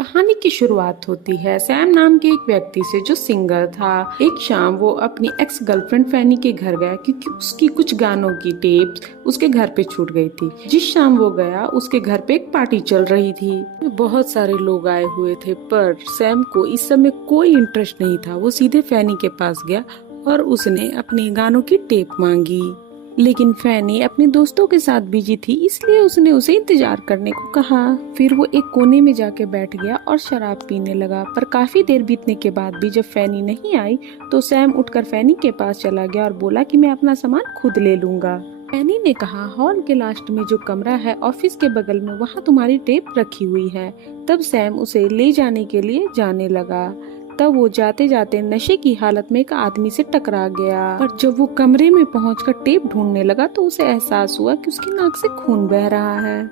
कहानी की शुरुआत होती है सैम नाम के एक व्यक्ति से जो सिंगर था। एक शाम वो अपनी एक्स गर्लफ्रेंड फैनी के घर गया क्योंकि उसकी कुछ गानों की टेप्स उसके घर पे छूट गई थी। जिस शाम वो गया उसके घर पे एक पार्टी चल रही थी। बहुत सारे लोग आए हुए थे पर सैम को इस समय कोई इंटरेस्ट नहीं था। वो सीधे फैनी के पास गया और उसने अपने गानों की टेप मांगी। लेकिन फैनी अपने दोस्तों के साथ बिजी थी, इसलिए उसने उसे इंतजार करने को कहा। फिर वो एक कोने में जाके बैठ गया और शराब पीने लगा। पर काफी देर बीतने के बाद भी जब फैनी नहीं आई तो सैम उठकर फैनी के पास चला गया और बोला कि मैं अपना सामान खुद ले लूंगा। फैनी ने कहा, हॉल के लास्ट में जो कमरा है ऑफिस के बगल में, वहाँ तुम्हारी टेप रखी हुई है। तब सैम उसे ले जाने के लिए जाने लगा। तब वो जाते जाते नशे की हालत में एक आदमी से टकरा गया। पर जब वो कमरे में पहुंचकर टेप ढूंढने लगा तो उसे एहसास हुआ कि उसकी नाक से खून बह रहा है।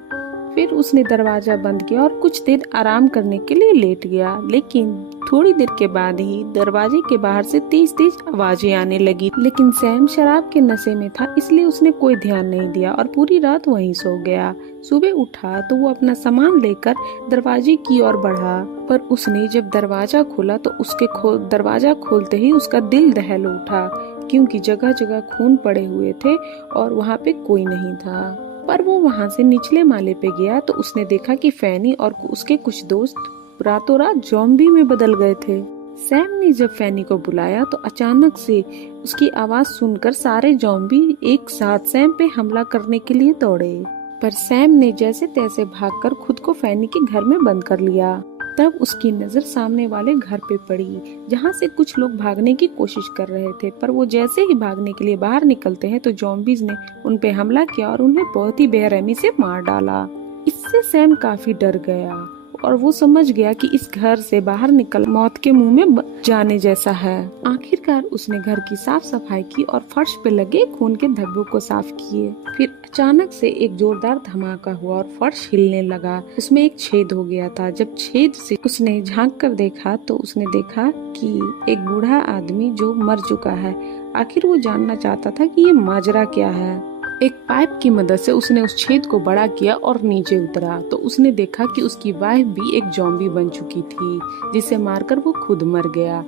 फिर उसने दरवाजा बंद किया और कुछ देर आराम करने के लिए लेट गया। लेकिन थोड़ी देर के बाद ही दरवाजे के बाहर से तेज तेज आवाजें आने लगी। लेकिन सैम शराब के नशे में था, इसलिए उसने कोई ध्यान नहीं दिया और पूरी रात वहीं सो गया। सुबह उठा तो वो अपना सामान लेकर दरवाजे की ओर बढ़ा। पर उसने जब दरवाजा खोला तो दरवाजा खोलते ही उसका दिल दहल उठा, क्योंकि जगह जगह खून पड़े हुए थे और वहाँ पे कोई नहीं था। पर वो वहाँ से निचले माले पे गया तो उसने देखा कि फैनी और उसके कुछ दोस्त रातों रात ज़ॉम्बी में बदल गए थे। सैम ने जब फैनी को बुलाया तो अचानक से उसकी आवाज सुनकर सारे ज़ॉम्बी एक साथ सैम पे हमला करने के लिए दौड़े। पर सैम ने जैसे तैसे भागकर खुद को फैनी के घर में बंद कर लिया। तब उसकी नजर सामने वाले घर पे पड़ी, जहाँ से कुछ लोग भागने की कोशिश कर रहे थे। पर वो जैसे ही भागने के लिए बाहर निकलते हैं तो ज़ॉम्बीज़ ने उन पे हमला किया और उन्हें बहुत ही बेरहमी से मार डाला। इससे सैम काफी डर गया और वो समझ गया कि इस घर से बाहर निकल मौत के मुंह में जाने जैसा है। आखिरकार उसने घर की साफ सफाई की और फर्श पे लगे खून के धब्बों को साफ किए। फिर अचानक से एक जोरदार धमाका हुआ और फर्श हिलने लगा। उसमें एक छेद हो गया था। जब छेद से उसने झांक कर देखा तो उसने देखा कि एक बूढ़ा आदमी जो मर चुका है। आखिर वो जानना चाहता था कि ये माजरा क्या है। एक पाइप की मदद से उसने उस छेद को बड़ा किया और नीचे उतरा तो उसने देखा कि उसकी वाइफ भी एक ज़ॉम्बी बन चुकी थी, जिसे मारकर वो खुद मर गया।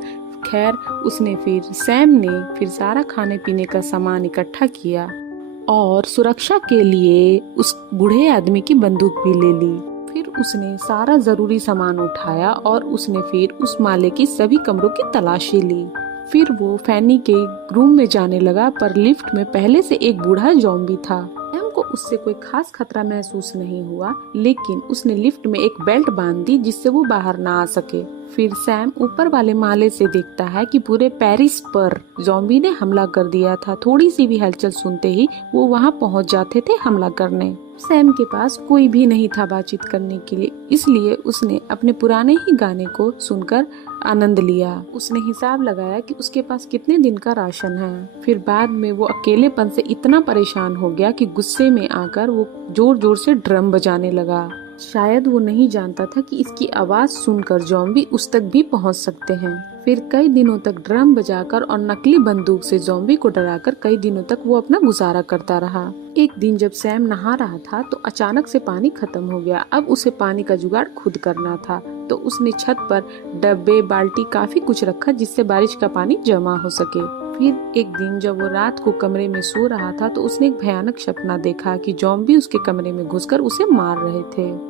खैर सैम ने फिर सारा खाने पीने का सामान इकट्ठा किया और सुरक्षा के लिए उस बूढ़े आदमी की बंदूक भी ले ली। फिर उसने सारा जरूरी सामान उठाया और उसने फिर उस माले की सभी कमरों की तलाशी ली। फिर वो फैनी के रूम में जाने लगा, पर लिफ्ट में पहले से एक बूढ़ा ज़ॉम्बी था। सैम को उससे कोई खास खतरा महसूस नहीं हुआ, लेकिन उसने लिफ्ट में एक बेल्ट बांध दी जिससे वो बाहर ना आ सके। फिर सैम ऊपर वाले माले से देखता है कि पूरे पेरिस पर ज़ॉम्बी ने हमला कर दिया था। थोड़ी सी भी हलचल सुनते ही वो वहाँ पहुँच जाते थे हमला करने। सैम के पास कोई भी नहीं था बातचीत करने के लिए, इसलिए उसने अपने पुराने ही गाने को सुनकर आनंद लिया। उसने हिसाब लगाया कि उसके पास कितने दिन का राशन है। फिर बाद में वो अकेलेपन से इतना परेशान हो गया कि गुस्से में आकर वो जोर जोर से ड्रम बजाने लगा। शायद वो नहीं जानता था कि इसकी आवाज सुनकर ज़ॉम्बी उस तक भी पहुंच सकते हैं। फिर कई दिनों तक ड्रम बजाकर और नकली बंदूक से ज़ॉम्बी को डराकर कई दिनों तक वो अपना गुजारा करता रहा। एक दिन जब सैम नहा रहा था तो अचानक से पानी खत्म हो गया। अब उसे पानी का जुगाड़ खुद करना था, तो उसने छत पर डब्बे, बाल्टी, काफी कुछ रखा जिससे बारिश का पानी जमा हो सके। फिर एक दिन जब वो रात को कमरे में सो रहा था तो उसने एक भयानक सपना देखा कि ज़ॉम्बी उसके कमरे में घुसकर उसे मार रहे थे।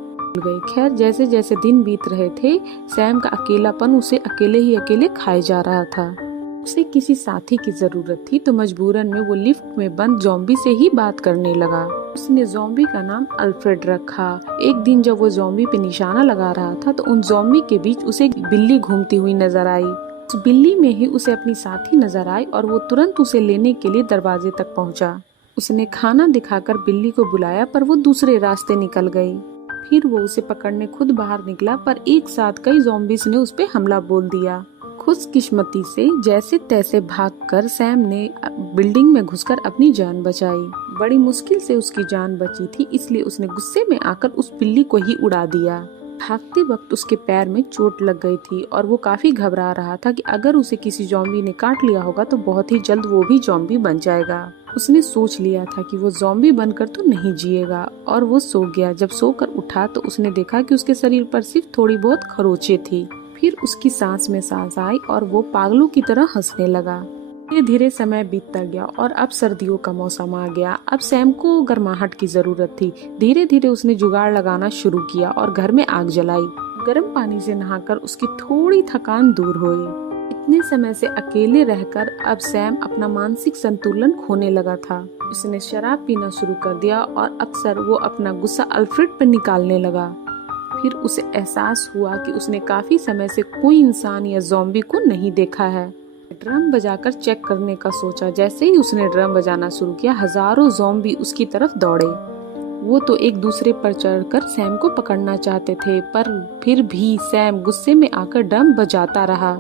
खैर जैसे जैसे दिन बीत रहे थे, सैम का अकेलापन उसे अकेले ही अकेले खाए जा रहा था। उसे किसी साथी की जरूरत थी, तो मजबूरन में वो लिफ्ट में बंद ज़ॉम्बी से ही बात करने लगा। उसने ज़ॉम्बी का नाम अल्फ्रेड रखा। एक दिन जब वो ज़ॉम्बी पे निशाना लगा रहा था तो उन ज़ॉम्बी के बीच उसे एक बिल्ली घूमती हुई नजर आई। उस बिल्ली में ही उसे अपनी साथी नजर आई और वो तुरंत उसे लेने के लिए दरवाजे तक पहुंचा। उसने खाना दिखाकर बिल्ली को बुलाया, पर वो दूसरे रास्ते निकल गई। फिर वो उसे पकड़ने खुद बाहर निकला, पर एक साथ कई ज़ॉम्बीज़ ने उस पे हमला बोल दिया। खुशकिस्मती से जैसे तैसे भागकर सैम ने बिल्डिंग में घुसकर अपनी जान बचाई। बड़ी मुश्किल से उसकी जान बची थी, इसलिए उसने गुस्से में आकर उस बिल्ली को ही उड़ा दिया। भागते वक्त उसके पैर में चोट लग गई थी और वो काफी घबरा रहा था कि अगर उसे किसी ज़ॉम्बी ने काट लिया होगा तो बहुत ही जल्द वो भी ज़ॉम्बी बन जाएगा। उसने सोच लिया था कि वो ज़ॉम्बी बनकर तो नहीं जिएगा और वो सो गया। जब सोकर उठा तो उसने देखा कि उसके शरीर पर सिर्फ थोड़ी बहुत खरोंचें थी। फिर उसकी सांस में सांस आई और वो पागलों की तरह हंसने लगा। धीरे धीरे समय बीतता गया और अब सर्दियों का मौसम आ गया। अब सैम को गर्माहट की जरूरत थी। धीरे धीरे उसने जुगाड़ लगाना शुरू किया और घर में आग जलाई। गर्म पानी से नहाकर उसकी थोड़ी थकान दूर हुई। इतने समय से अकेले रहकर अब सैम अपना मानसिक संतुलन खोने लगा था। उसने शराब पीना शुरू कर दिया और अक्सर वो अपना गुस्सा अल्फ्रेड पर निकालने लगा। फिर उसे एहसास हुआ कि उसने काफी समय से कोई इंसान या ज़ॉम्बी को नहीं देखा है। ड्रम बजाकर चेक करने का सोचा। जैसे ही उसने ड्रम बजाना शुरू किया, हजारों ज़ॉम्बी उसकी तरफ दौड़े। वो तो एक दूसरे पर चढ़कर सैम को पकड़ना चाहते थे, पर फिर भी सैम गुस्से में आकर ड्रम बजाता रहा।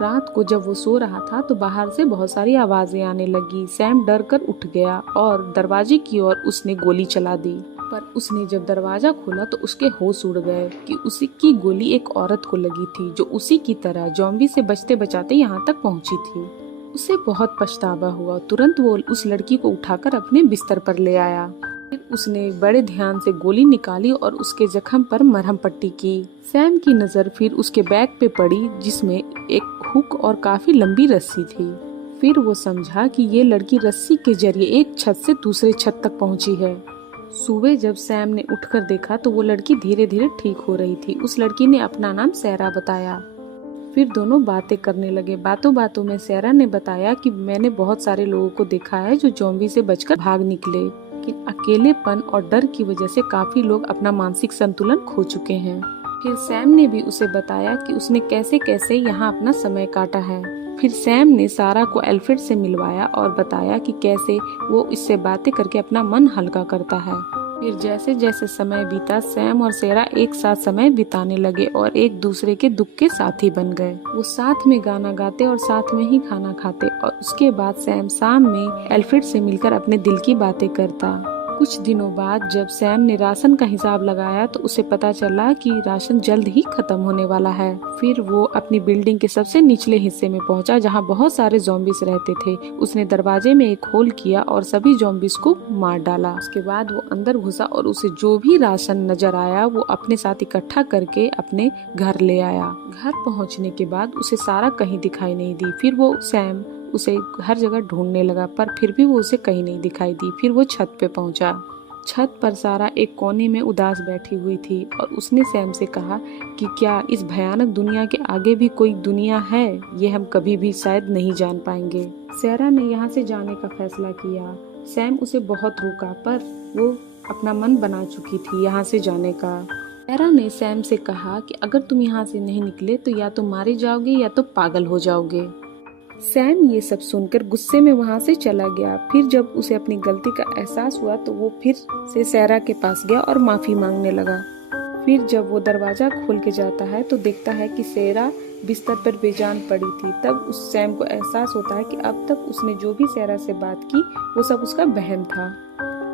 रात को जब वो सो रहा था तो बाहर से बहुत सारी आवाजें आने लगी। सैम डर कर उठ गया और दरवाजे की ओर उसने गोली चला दी। पर उसने जब दरवाजा खोला तो उसके होश उड़ गए कि उसी की गोली एक औरत को लगी थी जो उसी की तरह ज़ॉम्बी से बचते बचाते यहाँ तक पहुँची थी। उसे बहुत पछतावा हुआ। तुरंत वो उस लड़की को उठाकर अपने बिस्तर पर ले आया। फिर उसने बड़े ध्यान से गोली निकाली और उसके जख्म पर मरहम पट्टी की। सैम की नजर फिर उसके बैग पे पड़ी जिसमें एक हुक और काफी लंबी रस्सी थी। फिर वो समझा कि ये लड़की रस्सी के जरिए एक छत से दूसरे छत तक पहुंची है। सुबह जब सैम ने उठकर देखा तो वो लड़की धीरे धीरे ठीक हो रही थी। उस लड़की ने अपना नाम सैरा बताया। फिर दोनों बातें करने लगे। बातों बातों में सैरा ने बताया कि मैंने बहुत सारे लोगों को देखा है जो ज़ॉम्बी से बचकर भाग निकले, लेकिन अकेलेपन और डर की वजह से काफी लोग अपना मानसिक संतुलन खो चुके हैं। फिर सैम ने भी उसे बताया कि उसने कैसे कैसे यहाँ अपना समय काटा है। फिर सैम ने सारा को अल्फ्रेड से मिलवाया और बताया कि कैसे वो इससे बातें करके अपना मन हल्का करता है। फिर जैसे जैसे समय बीता सैम और सैरा एक साथ समय बिताने लगे और एक दूसरे के दुख के साथी बन गए। वो साथ में गाना गाते और साथ में ही खाना खाते और उसके बाद सैम शाम में अल्फ्रेड से मिलकर अपने दिल की बातें करता। कुछ दिनों बाद जब सैम ने राशन का हिसाब लगाया तो उसे पता चला कि राशन जल्द ही खत्म होने वाला है। फिर वो अपनी बिल्डिंग के सबसे निचले हिस्से में पहुंचा जहां बहुत सारे ज़ॉम्बीज रहते थे। उसने दरवाजे में एक होल किया और सभी ज़ॉम्बीज को मार डाला। उसके बाद वो अंदर घुसा और उसे जो भी राशन नजर आया वो अपने साथ इकट्ठा करके अपने घर ले आया। घर पहुँचने के बाद उसे सारा कहीं दिखाई नहीं दी। फिर वो सैम उसे हर जगह ढूंढने लगा पर फिर भी वो उसे कहीं नहीं दिखाई दी। फिर वो छत पे पहुंचा। छत पर सारा एक कोने में उदास बैठी हुई थी और उसने सैम से कहा कि क्या इस भयानक दुनिया के आगे भी कोई दुनिया है? ये हम कभी भी शायद नहीं जान पाएंगे। सैरा ने यहाँ से जाने का फैसला किया। सैम उसे बहुत रोका पर वो अपना मन बना चुकी थी यहाँ से जाने का। सैरा ने सैम से कहा कि अगर तुम यहाँ से नहीं निकले तो या तो मारे जाओगे या तो पागल हो जाओगे। सैम ये सब सुनकर गुस्से में वहाँ से चला गया। फिर जब उसे अपनी गलती का एहसास हुआ तो वो फिर से सैरा के पास गया और माफी मांगने लगा। फिर जब वो दरवाजा खोल के जाता है तो देखता है कि सैरा बिस्तर पर बेजान पड़ी थी। तब उस सैम को एहसास होता है कि अब तक उसने जो भी सैरा से बात की वो सब उसका वहम था।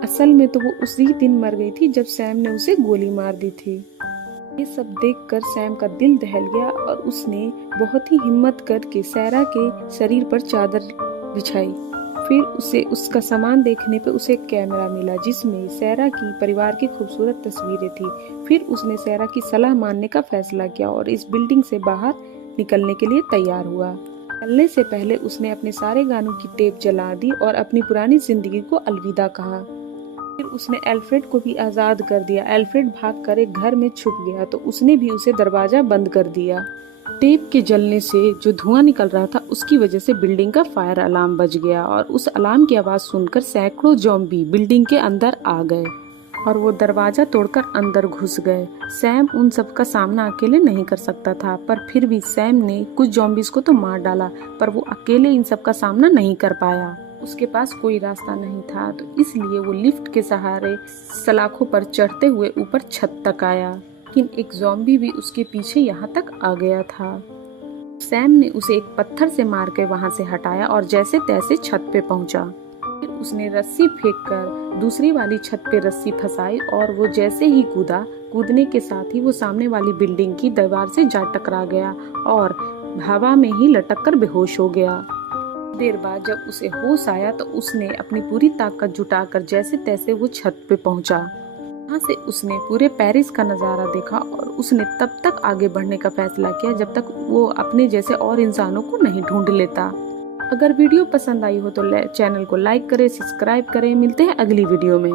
असल में तो वो उसी दिन मर गई थी जब सैम ने उसे गोली मार दी थी। ये सब देखकर सैम का दिल दहल गया और उसने बहुत ही हिम्मत करके सैरा के शरीर पर चादर बिछाई। फिर उसे उसका सामान देखने पे उसे एक कैमरा मिला जिसमें सैरा की परिवार की खूबसूरत तस्वीरें थी। फिर उसने सैरा की सलाह मानने का फैसला किया और इस बिल्डिंग से बाहर निकलने के लिए तैयार हुआ। निकलने से पहले उसने अपने सारे गानों की टेप जला दी और अपनी पुरानी जिंदगी को अलविदा कहा। फिर उसने अल्फ्रेड को भी आजाद कर दिया। अल्फ्रेड भागकर एक घर में छुप गया तो उसने भी उसे दरवाजा बंद कर दिया। टेप के जलने से जो धुआं निकल रहा था उसकी वजह से बिल्डिंग का फायर अलार्म बज गया और उस अलार्म की आवाज सुनकर सैकड़ों ज़ॉम्बी बिल्डिंग के अंदर आ गए और वो दरवाजा तोड़कर अंदर घुस गए। सैम उन सब का सामना अकेले नहीं कर सकता था पर फिर भी सैम ने कुछ ज़ॉम्बीज को तो मार डाला पर वो अकेले इन सब का सामना नहीं कर पाया। उसके पास कोई रास्ता नहीं था तो इसलिए वो लिफ्ट के सहारे सलाखों पर चढ़ते हुए ऊपर छत तक आया, लेकिन एक ज़ॉम्बी भी उसके पीछे यहाँ तक आ गया था। सैम ने उसे एक पत्थर से मार के वहाँ से हटाया और जैसे तैसे छत पे पहुँचा। फिर उसने रस्सी फेंककर दूसरी वाली छत पे रस्सी फंसाई और वो जैसे ही कूदने के साथ ही वो सामने वाली बिल्डिंग की दीवार से जा टकरा गया और हवा में ही लटक कर बेहोश हो गया। देर बाद जब उसे होश आया तो उसने अपनी पूरी ताकत जुटाकर जैसे तैसे वो छत पे पहुंचा। वहाँ से उसने पूरे पेरिस का नज़ारा देखा और उसने तब तक आगे बढ़ने का फैसला किया जब तक वो अपने जैसे और इंसानों को नहीं ढूंढ लेता। अगर वीडियो पसंद आई हो तो चैनल को लाइक करें, सब्सक्राइब करें। मिलते हैं अगली वीडियो में।